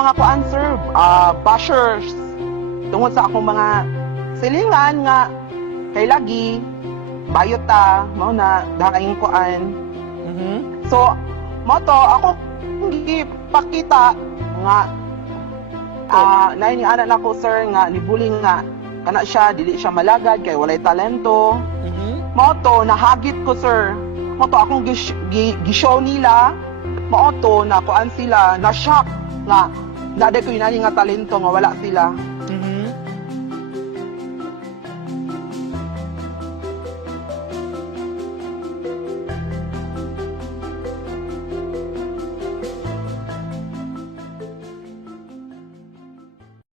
mga kuan sir, bashers tungod sa akong mga silingan nga kay lagi bayot ta mao na daing kuan. So mo to ako gipakita nga naini anak nako sir nga nibuling nga kana siya dili siya malagad kay walay talento. Mo to nahagit ko sir. Mo to akong gishow nila. Mo to na kuan sila na shock nga naday ko inani nga talento nga wala sila.